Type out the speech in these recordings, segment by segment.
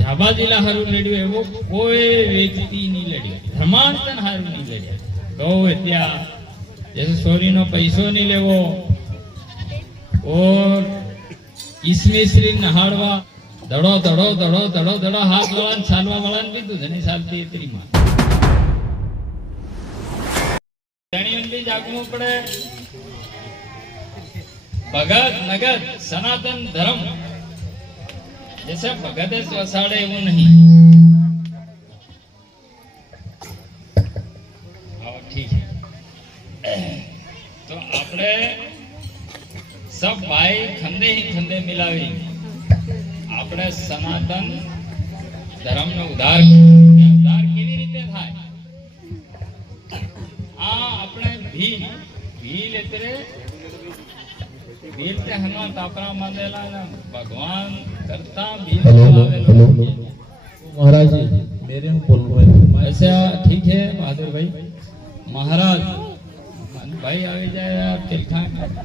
झाबा जिला हारू लड़ियो एवो कोई व्यक्ति नहीं लड़ियो, धर्मांतन हारू नहीं लड़िया। गौ हत्या जैसे सोरी नो पैसो नहीं लेवो और इसमें श्री नहाड़वा दड़ो दड़ो दड़ो दड़ो दड़ो हाथ वाला सालवा वाला भी तो जनी सालती इतनी मां धनियन भी जागमो पड़े। भगत नगद सनातन धर्म जैसे भगत वसाड़े वो नहीं। ठीक है, तो आपने सब भाई खंदे ही खंदे मिलावी આપણે સનાતન ધર્મનો ઉદ્ધાર કેવી રીતે થાય? આ આપણે ભીલ એટલે ભીલ તે હનુમાન તાપરા માંદેલા ને ભગવાન કરતા ભીલ આવેલો। महाराज जी मेरे हूं बोल रहे ऐसा ठीक है बहादुर भाई। महाराज भाई आ जाए यार, तिलखा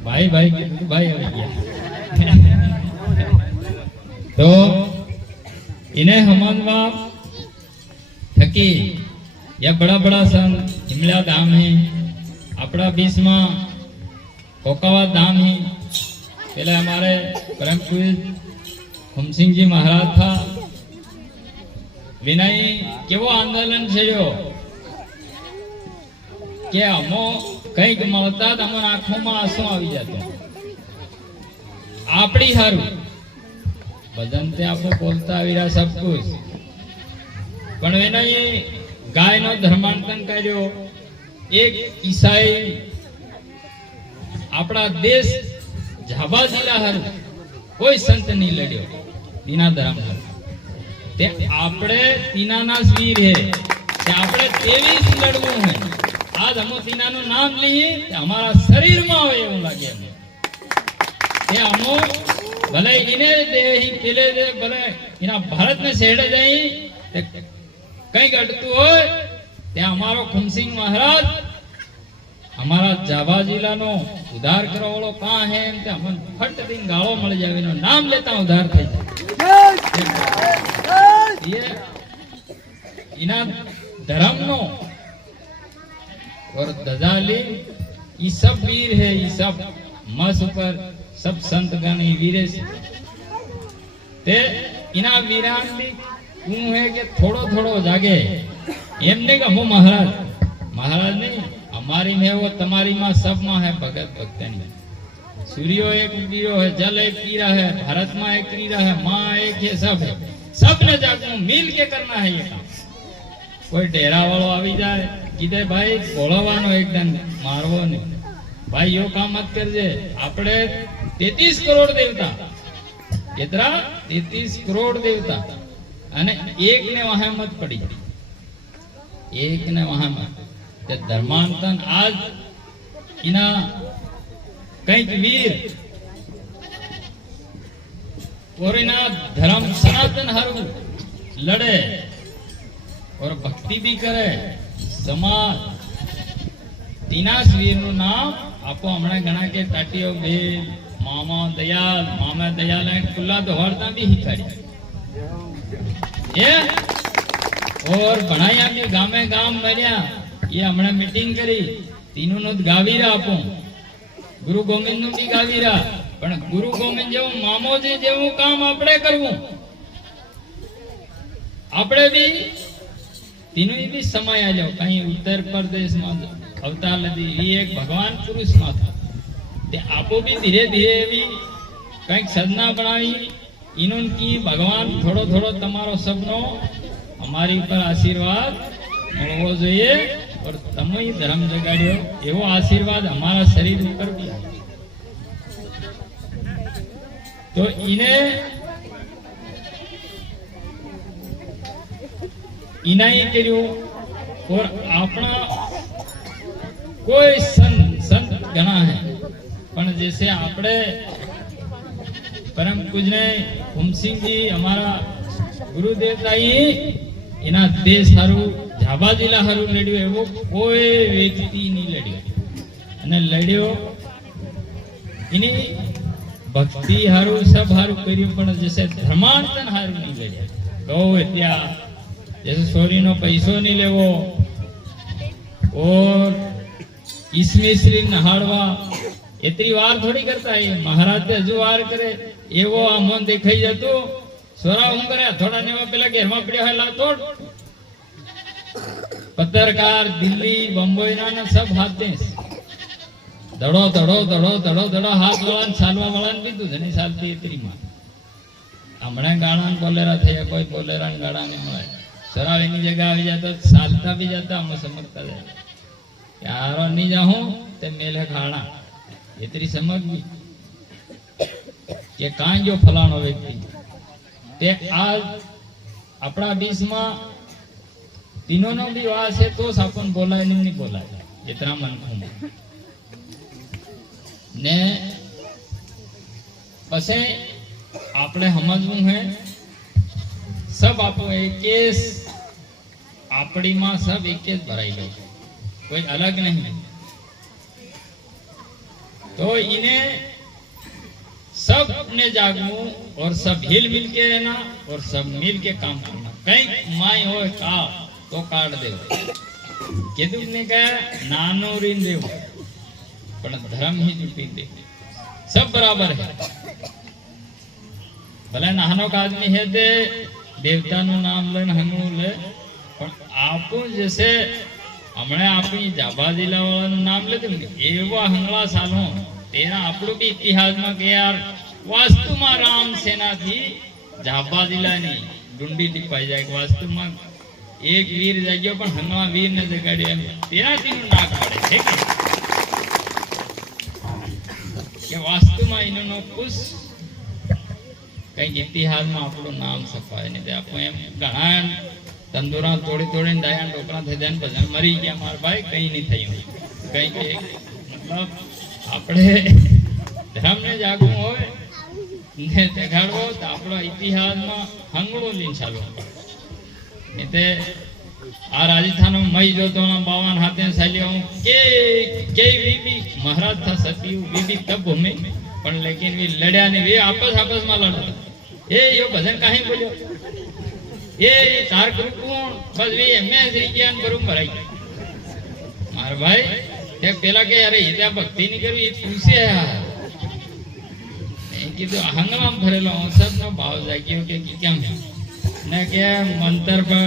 भाई भाई के भाई आ गया तो इन्हें हमनवा थकी या बड़ा बड़ा संत हिमला धाम है अपना बीच में कोकावा धाम है। पहले हमारे परम पूज्य हुम सिंह जी महाराज था विनय केवो आंदोलन छे के अमो कईक मळता ज अमोने आंखोमां आंसू आवी जतो। आपणी हारू भजन ते आपको बोलता आवी रहा सब कुछ, पण विनय गाय नो धर्मांतरण कर्यो। एक ईसाई अपना देश झाबा जिला हारू कोई संत नहीं लड़्यो दीना धर्म हारू। ते आपणे तीनाना वीर है ते आपणे तेवी ज लड़वू है। आज हम तीना नु नाम लिए ते हमारा शरीर में आवे एवं लागे हमें ते हमो भले इने दे ही पेले दे भले इना भारत में सेड़े जाई ते कई घटतु होय ते हमारो खुमसिंह महाराज हमारा झाबा जिला नो उद्धार करो वालो कहां है ते हमन फट दिन गाळो मळी जावे नो नाम लेता उद्धार થઈ જાય। ये इना धर्म नो और दजाली ये सब वीर है, ये सब मस पर सब संत गण वीरे से ते इना वीरान भी क्यों है कि थोड़ो थोड़ो जागे एमने का वो महाराज महाराज नहीं हमारी में वो तुम्हारी माँ सब माँ है भगत भक्तनी। सूर्यो एक उगियो है, जल एक कीरा है, भारत माँ एक कीरा है, माँ एक है, सब है। सब ने जागो मिल के करना है ये काम। कोई डेरा वालों आवी जाए कीधे भाई बोलावानो एकदम मारवो नहीं भाई यो काम मत करजे। आपणे 33 करोड़ देवता कितना 33 करोड़ देवता अने एक ने वहां मत पड़ी, एक ने वहां मत ते धर्मांतन आज इना कईक वीर और इना धर्म सनातन हारू लड़े और भक्ति भी करे। समाज तीनास वीर नु नाम आपको हमने गणा के टाटियो बे मामा दयाल ने खुला दोहरता भी हिखाड़ी ये और बनाया के गामे गाम मर्या ये हमने मीटिंग करी तीनों नु गावी रहा आपो गुरु गोविंद नु भी गावी रहा पण गुरु गोविंद जेवो मामोजी जेवो काम आपणे करवू आपणे भी तीनों भी समय आ जाओ। कहीं उत्तर प्रदेश में अवतार लदी ये एक भगवान पुरुष में था ते आपो भी धीरे धीरे भी कहीं सदना बनाई इनों की भगवान थोड़ो थोड़ो तमारो सबनो हमारी ऊपर आशीर्वाद મળવો જોઈએ और તમે धर्म जगाड़ियो एवो आशीर्वाद हमारा शरीर ऊपर भी आए। तो इन्हें इनाई करियो और अपना कोई संत गणा है पण जैसे आपने परम पूज्य हुम सिंह जी हमारा गुरुदेवता ही इना देश हारू झाबा जिला हारू लड़ियो एवो कोई व्यक्ति नहीं लड़ियो अने लड़ियो इनी भक्ति हारू सब हारू करियो पण जैसे धर्मांतन हारू नहीं लड़िया। गौ हत्या, जैसे चोरी नो पैसो नहीं लेवो, और इसमें श्री नहाड़वा इतनी वार थोड़ी करता है। महाराज ते हजू वार करे एवो आ मन देखाई जतो सोरा हूं करे थोड़ा नेवा पेला घेरमा पड्या है ला तोड़। पत्रकार दिल्ली बम्बई ना सब हाथे दड़ो दड़ो दड़ो दड़ो दड़ो हाथ वाला सालवा वाला भी तू नहीं सालती इतनी मां हमने गाना बोलेरा थे कोई बोलेरा गाना नहीं મળે सरा एनी जगह આવી जाता सालता भी जाता हम समझता जाए यारो नहीं जाऊं ते मेले खाना इतनी समझ भी કે કાં જો ફલાણો વ્યક્તિ તે આ આપણા બીસમાં तीनों भी वास है तो अपन बोलाय नहीं बोलाय इतना मन को ने पसे आपने समझવું है सब आपो एक आपड़ी मां सब एक भराई लो कोई अलग नहीं तो इन्हें सब ने जागू और सब हिल मिल के रहना और सब मिल के काम करना कहीं माई हो का तो काट दे कीधुं ने कहा नानो रीन देव पण धर्म ही जुटी दे सब बराबर है भले नानो का आदमी है दे देवता नु नाम लेन हंगणु ले पण आपो जैसे हमने आपनी जाबा जिला वाला नु नाम लेते एवा हंगला सालो तेरा આપણું भी इतिहास में के यार वास्तु में राम सेना थी जाबा जिला नी डुंडी टिपाई जाए वास्तु में एक वीर जाग्यो पण हंगवा वीर ने जगाड़ी एम तेरा तीन नाक पड़े છે કે वास्तु में इनो कुछ कई इतिहास में આપણું नाम छपाय ने दे आपो एम घणा तंदूरा तोड़ी तोड़ी डाया टोकरा थे देन भजन मरी गया मार भाई कहीं नहीं थई कहीं के मतलब આપણે ધર્મ ને જાગવું હોય ને જગાડવો તો આપણો ઇતિહાસમાં હંગળો લઈને ચાલવો એટલે આ રાજસ્થાન में मई जो तो 52 हाथे सालियों के बीबी महाराज था सती बीबी तब घूमे पण लेकिन वे लड़या ने वे आपस में लड़ता ए यो भजन काहे बोल्यो ए तार करूं बस वे एमए श्री ज्ञान बरूम भराई मार भाई ते पेला के अरे इत्या भक्ति नहीं करवी पूछे यार नहीं कीधु हंगलाम भरेलो सब नो भाव जाग्यो के केम ने के मंत्र पर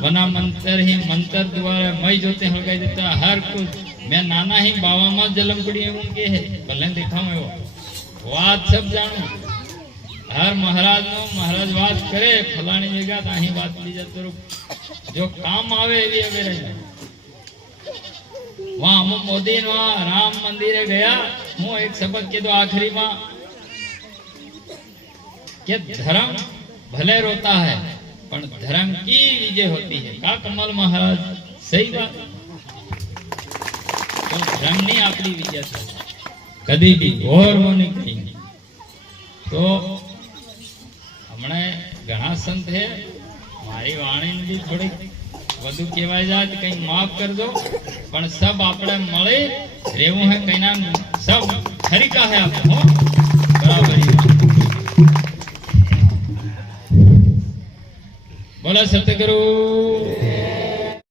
वना मंत्र ही मंत्र द्वारा मई जोते हलगाई देता हर कुछ मैं नाना ही बावा में जलम पड़ी उनके है भले दिखाऊं वो बात सब जानू हर महाराज नो महाराज बात करे फलानी जगह ताही बात ली जातो जो काम आवे एवी अगे रही वहां हम मोदी वहां राम मंदिर गया हूँ एक शब्द के दो आखिरी में कि धर्म भले रोता है पर धर्म की विजय होती है का कमल महाराज सही बात तो धर्म नहीं अपनी विजय कभी भी और वो नहीं कहेंगे तो हमने घना संत है मारी वाणी भी थोड़ी વધુ કહેવાય જાય તો કઈ માફ કરજો પણ सब આપણે મળે રહેવું है કઈના सब ખરીકા है આપણે હો બરાબર બોલા સતગુરુ